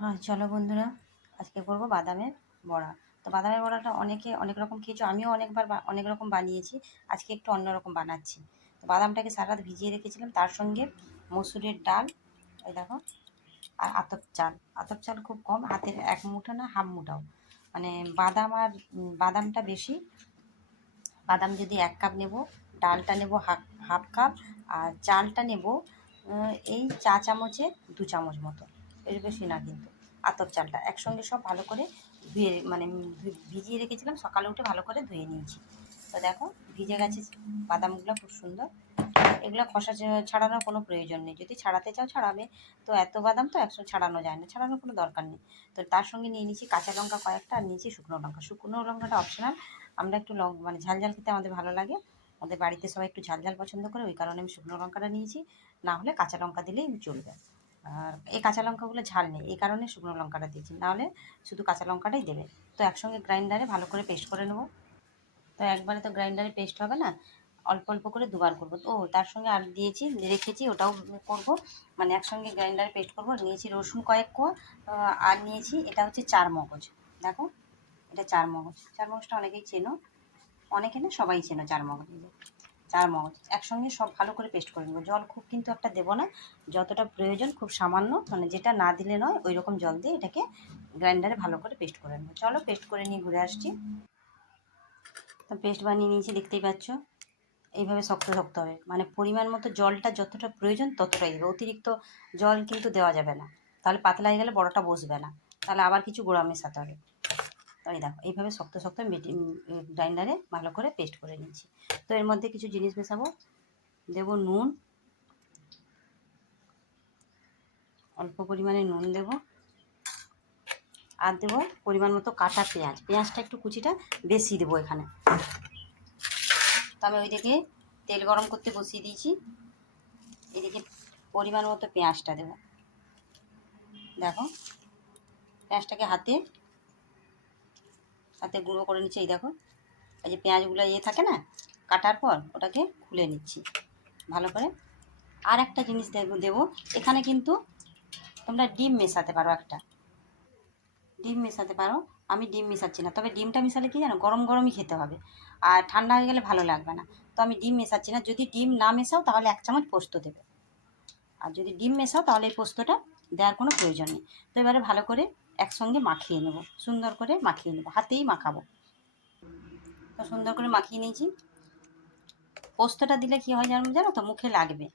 হ্যাঁ, চলো বন্ধুরা, আজকে করব বাদামের বড়া। তো বাদামের বড়াটা অনেকে অনেক রকম খেয়েছো, আমিও অনেকবার অনেক রকম বানিয়েছি। আজকে একটু অন্যরকম বানাচ্ছি। তো বাদামটাকে সারা রাত ভিজিয়ে রেখেছিলাম, তার সঙ্গে মসুরের ডাল, এই দেখো, আর আতপ চাল। আতপ চাল খুব কম, হাতের এক মুঠো না হাফ মুঠাও, মানে বাদাম আর বাদামটা বেশি। বাদাম যদি 1 কাপ নেব, ডালটা নেব হাফ হাফ কাপ, আর চালটা নেব এই চা চামচে 2 চামচ মতো, এর বেশি না কিন্তু। আতপ চালটা একসঙ্গে সব ভালো করে ধুয়ে, মানে ভিজিয়ে রেখেছিলাম, সকালে উঠে ভালো করে ধুয়ে নিয়েছি। তো দেখো, ভিজে গেছে বাদামগুলো, খুব সুন্দর। এগুলো খোসা ছাড়ানোর কোনো প্রয়োজন নেই, যদি ছাড়াতে চাও ছাড়াবে। তো এত বাদাম তো একসঙ্গে ছাড়ানো যায় না, ছাড়ানোর কোনো দরকার নেই। তো তার সঙ্গে নিয়ে নিয়েছি কাঁচা লঙ্কা কয়েকটা, আর নিয়েছি শুকনো লঙ্কা। শুকনো লঙ্কাটা অপশনাল, আমরা একটু মানে ঝাল ঝাল খেতে আমাদের ভালো লাগে। আমাদের বাড়িতে সবাই একটু ঝাল ঝাল পছন্দ করে, ওই কারণে আমি শুকনো লঙ্কাটা নিয়েছি। না হলে কাঁচা লঙ্কা দিলেই চলবে। আর এই কাঁচা লঙ্কাগুলো ঝাল নেই, এই কারণে শুকনো লঙ্কাটা দিয়েছি, নাহলে শুধু কাঁচা লঙ্কাটাই দেবে। তো একসঙ্গে গ্রাইন্ডারে ভালো করে পেস্ট করে নেবো। তো একবারে তো গ্রাইন্ডারে পেস্ট হবে না, অল্প অল্প করে দুবার করবো। তো তার সঙ্গে আর দিয়েছি, রেখেছি, ওটাও করব। মানে একসঙ্গে গ্রাইন্ডারে পেস্ট করবো। নিয়েছি রসুন কয়েক কোয়া, আর নিয়েছি, এটা হচ্ছে 4 মগজ। দেখো, এটা 4 মগজ। 4 মগজটা অনেকেই চেনো, অনেকে না, সবাই চেনো 4 মগজ। 4 মগজ একসঙ্গে সব ভালো করে পেস্ট করে নেবো। জল খুব কিন্তু একটা দেবো না, যতটা প্রয়োজন খুব সামান্য, মানে যেটা না দিলে নয় ওই রকম জল দিয়ে এটাকে গ্রাইন্ডারে ভালো করে পেস্ট করে নেবো। চলো পেস্ট করে নিয়ে ঘুরে আসছি। তো পেস্ট বানিয়ে নিয়েছি, দেখতেই পাচ্ছ। এইভাবে শক্ত শক্ত হবে, মানে পরিমাণ মতো জলটা যতটা প্রয়োজন ততটাই দেবে, অতিরিক্ত জল কিন্তু দেওয়া যাবে না, তাহলে পাতলা হয়ে গেলে বড়াটা বসবে না, তাহলে আবার কিছু গুঁড়া মেশাতে হবে। তো এই দেখো, এইভাবে শক্ত শক্ত গ্রাইন্ডারে ভালো করে পেস্ট করে নিয়েছি। তো এর মধ্যে কিছু জিনিস মেশাবো, দেবো নুন, অল্প পরিমাণে নুন দেবো, আর দেবো পরিমাণ মতো কাটা পেঁয়াজ। পেঁয়াজটা একটু কুচিটা বেশি দেবো এখানে। তো আমি ওইদিকে তেল গরম করতে বসিয়ে দিয়েছি, এদিকে পরিমাণ মতো পেঁয়াজটা দেবো। দেখো, পেঁয়াজটাকে হাতে হাতে গুঁড়ো করে নিচ্ছি। এই দেখো, এই যে পেঁয়াজগুলো থাকে না কাটার পর, ওটাকে খুলে নিচ্ছি ভালো করে। আর একটা জিনিস দেবো এখানে, কিন্তু তোমরা ডিম মেশাতে পারো, একটা ডিম মেশাতে পারো। আমি ডিম মেশাচ্ছি না, তবে ডিমটা মেশালে কি জানো, গরম গরমই খেতে হবে, আর ঠান্ডা হয়ে গেলে ভালো লাগবে না। তো আমি ডিম মেশাচ্ছি না। যদি ডিম না মেশাও তাহলে 1 চামচ পোস্ত দেবে, আর যদি ডিম মেশাও তাহলে এই পোস্তটা দেওয়ার কোনো প্রয়োজন নেই। তো এবারে ভালো করে একসঙ্গে মাখিয়ে নেব, সুন্দর করে মাখিয়ে নেব, হাতেই মাখাবো। তো সুন্দর করে মাখিয়ে নিয়েছি। পোস্তটা দিলে কী হয় জানো জানো তো, মুখে লাগবে।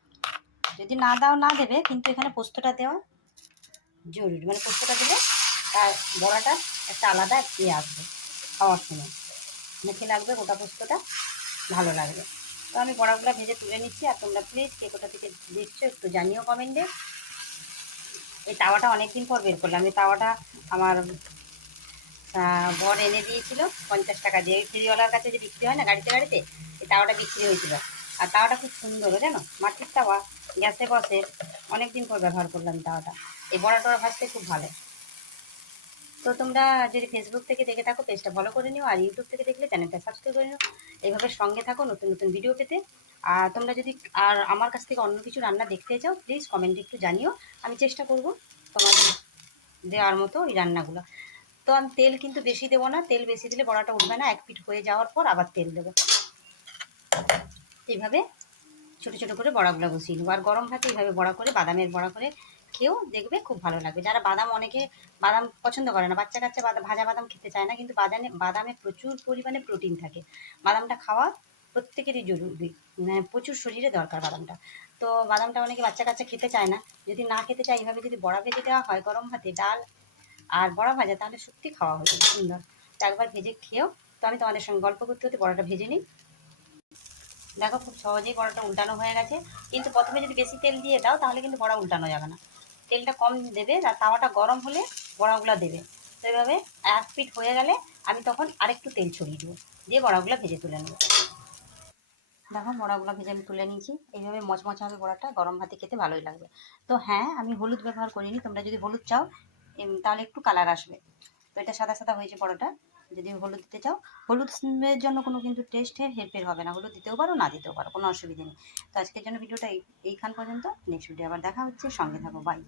যদি না দাও না দেবে, কিন্তু এখানে পোস্তটা দেওয়া জরুরি, মানে পোস্তটা দিলে তার বড়াটা একটা আলাদা ইয়ে আসবে, খাওয়ার সময় মুখে লাগবে, গোটা পোস্তটা ভালো লাগবে। তো আমি বড়াগুলো ভেজে তুলে নিচ্ছি, আর তোমরা প্লিজ কে কোথা থেকে দিচ্ছ একটু জানিও কমেন্টে। এই তাওয়াটা অনেকদিন পর বের করলাম। এই তাওয়াটা আমার বর এনে দিয়েছিল 50 টাকা দিয়ে, ফেরিওয়ালার কাছে যে বিক্রি হয় না গাড়িতে গাড়িতে, এই তাওয়াটা বিক্রি হয়েছিল। আর তাওয়াটা খুব সুন্দর জানো, মাটির তাওয়া, গ্যাসে বসে, অনেকদিন পর ব্যবহার করলাম তাওয়াটা। এই বড়া টড়া ভাজতে খুব ভালো। তো তোমরা যদি ফেসবুক থেকে দেখে থাকো পেজটা ফলো করে নিও, আর ইউটিউব থেকে দেখলে চ্যানেলটা সাবস্ক্রাইব করে নিও। এইভাবে সঙ্গে থাকো নতুন নতুন ভিডিও পেতে। আর তোমরা যদি আর আমার কাছ থেকে অন্য কিছু রান্না দেখতে চাও, প্লিজ কমেন্টে একটু জানিও, আমি চেষ্টা করব তোমাদের দেওয়ার মতো ওই রান্নাগুলো। তো আমি তেল কিন্তু বেশি দেবো না, তেল বেশি দিলে বড়াটা উঠবে না, এক পিঠ হয়ে যাওয়ার পর আবার তেল দেবো। এইভাবে ছোটো ছোটো করে বড়াগুলো বসিয়ে নেবো। আর গরম ভাতে এইভাবে বড়া করে, বাদামের বড়া করে খেয়েও দেখবে খুব ভালো লাগবে। যারা বাদাম, অনেকে বাদাম পছন্দ করে না, বাচ্চা কাচ্চা ভাজা বাদাম খেতে চায় না, কিন্তু বাদামে প্রচুর পরিমাণে প্রোটিন থাকে। বাদামটা খাওয়া প্রত্যেকেরই জরুরি, মানে প্রচুর শরীরে দরকার বাদামটা। তো বাদামটা অনেকে বাচ্চা কাচ্চা খেতে চায় না, যদি না খেতে চায় এইভাবে যদি বড়া ভেজে দেওয়া হয় গরম ভাতে, ডাল আর বড়া ভাজা, তাহলে সত্যি খাওয়া হয়ে যাবে সুন্দর। তো একবার ভেজে খেয়েও। তো আমি তোমাদের সঙ্গে গল্প করতে করতে বড়াটা ভেজে নিই। দেখো, খুব সহজেই বড়াটা উল্টানো হয়ে গেছে, কিন্তু প্রথমে যদি বেশি তেল দিয়ে দাও তাহলে কিন্তু বড়া উল্টানো যাবে না। তেলটা কম দেবে, আর তাওয়াটা গরম হলে বড়াগুলো দেবে। তো এইভাবে এক পিঠ হয়ে গেলে আমি তখন আরেকটু তেল ছড়িয়ে দেবো, দিয়ে বড়াগুলো ভেজে তুলে নেবো। দেখো, বড়াগুলো ভেজে আমি তুলে নিয়েছি। এইভাবে মচমচা হবে বড়াটা, গরম ভাতে খেতে ভালোই লাগবে। তো হ্যাঁ, আমি হলুদ ব্যবহার করিনি, তোমরা যদি হলুদ চাও তাহলে একটু কালার আসবে। তো এটা সাদা সাদা হয়েছে পরোটা, যদি হলুদ দিতে চাও, হলুদের জন্য কোনো কিন্তু টেস্টের হেরফের হবে না, হলুদ দিতেও পারো না দিতেও পারো, কোনো অসুবিধা নেই। তো আজকের জন্য ভিডিওটা এইখান পর্যন্ত, নেক্সট ভিডিও আবার দেখা হচ্ছে, সঙ্গে থাকো, বাই।